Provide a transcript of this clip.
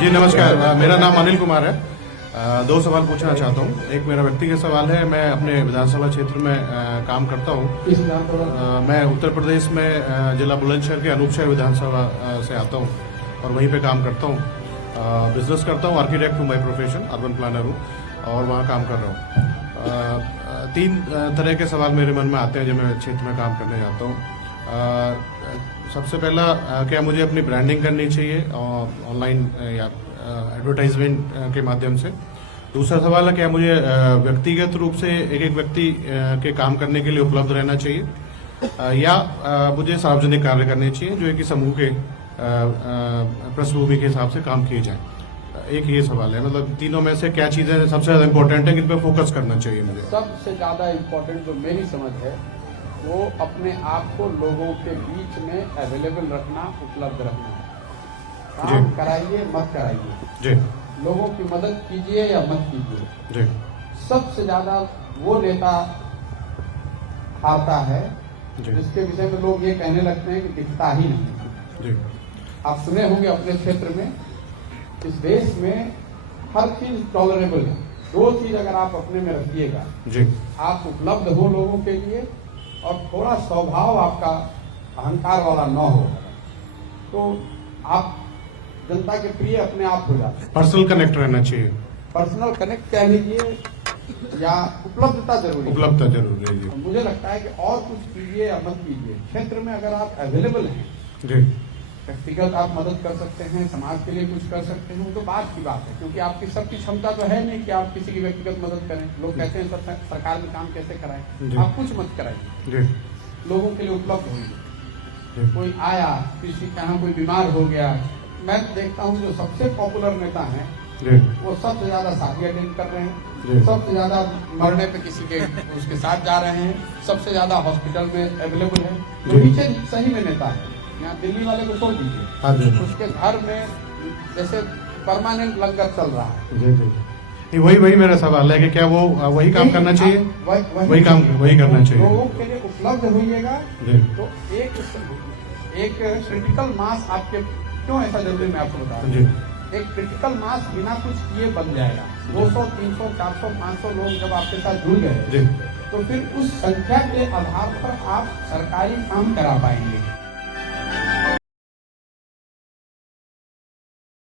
जी नमस्कार, मेरा नाम अनिल कुमार है। दो सवाल पूछना चाहता हूँ। एक मेरा व्यक्तिगत सवाल है। मैं अपने विधानसभा क्षेत्र में काम करता हूँ। मैं उत्तर प्रदेश में जिला बुलंदशहर के अनूपशहर विधानसभा से आता हूँ और वहीं पे काम करता हूँ। बिजनेस करता हूँ, आर्किटेक्ट हूँ बाई प्रोफेशन, अर्बन प्लानर हूँ और वहाँ काम कर रहा हूँ। तीन तरह के सवाल मेरे मन में आते हैं जब मैं क्षेत्र में काम करने जाता हूँ। सबसे पहला, क्या मुझे अपनी ब्रांडिंग करनी चाहिए ऑनलाइन या एडवर्टाइजमेंट के माध्यम से। दूसरा सवाल है, क्या मुझे व्यक्तिगत रूप से एक एक व्यक्ति के काम करने के लिए उपलब्ध रहना चाहिए या मुझे सार्वजनिक कार्य करने चाहिए जो कि समूह के पृष्ठभूमि के हिसाब से काम किए जाए। एक ये सवाल है, मतलब तीनों में से क्या चीजें सबसे ज्यादा इम्पोर्टेंट है, किन पे फोकस करना चाहिए मुझे? सबसे ज्यादा इम्पोर्टेंट जो मेरी समझ है वो अपने आप को लोगों के बीच में अवेलेबल रखना, उपलब्ध रखना है। काम कराइए मत कराइए जी, लोगों की मदद कीजिए या मत कीजिए जी। सबसे ज्यादा वो नेता हारता है जी। जिसके विषय में लोग ये कहने लगते हैं कि दिखता ही नहीं। जी। आप सुने होंगे अपने क्षेत्र में, इस देश में हर चीज टॉलरेबल है। दो चीज अगर आप अपने में रखिएगा, जी, आप उपलब्ध हो लोगों के लिए और थोड़ा स्वभाव आपका अहंकार वाला न हो, तो आप जनता के प्रिय अपने आप हो जाते हैं। पर्सनल कनेक्ट रहना चाहिए। पर्सनल कनेक्ट कह लीजिए या उपलब्धता जरूरी है। उपलब्धता जरूरी है। जी, मुझे लगता है कि और कुछ कीजिए या मत कीजिए, क्षेत्र में अगर आप अवेलेबल हैं, जी, व्यक्तिगत आप मदद कर सकते हैं, समाज के लिए कुछ कर सकते हैं, तो बात की बात है। क्योंकि आपकी सबकी क्षमता तो है नहीं कि आप किसी की व्यक्तिगत मदद करें। लोग कहते हैं सर सरकार में काम कैसे कराएं। आप कुछ मत कराइए, जी, लोगों के लिए उपलब्ध होंगे। कोई आया, किसी के यहाँ कोई बीमार हो गया, मैं देखता हूँ जो सबसे पॉपुलर नेता हैं वो सबसे ज्यादा शादी अटेंड कर रहे हैं, सबसे ज्यादा मरने पे किसी के उसके साथ जा रहे हैं, सबसे ज्यादा हॉस्पिटल में अवेलेबल है। जो पीछे सही में नेता है, यहाँ दिल्ली वाले को छोड़ दीजिए, उसके घर में जैसे परमानेंट लंगर चल रहा है। जी, जी। वही मेरा सवाल है कि क्या वो वही काम करना चाहिए? वही करना चाहिए। लोगों के लिए उपलब्ध होइएगा तो एक क्रिटिकल मास आपके, क्यों ऐसा जरूरी मैं आपको बता रहा हूँ। एक क्रिटिकल मास बिना कुछ किए बन जाएगा। 200, 300, 400, 500 लोग जब आपके साथ जुड़ गए तो फिर उस संख्या के आधार पर आप सरकारी काम करा पाएंगे।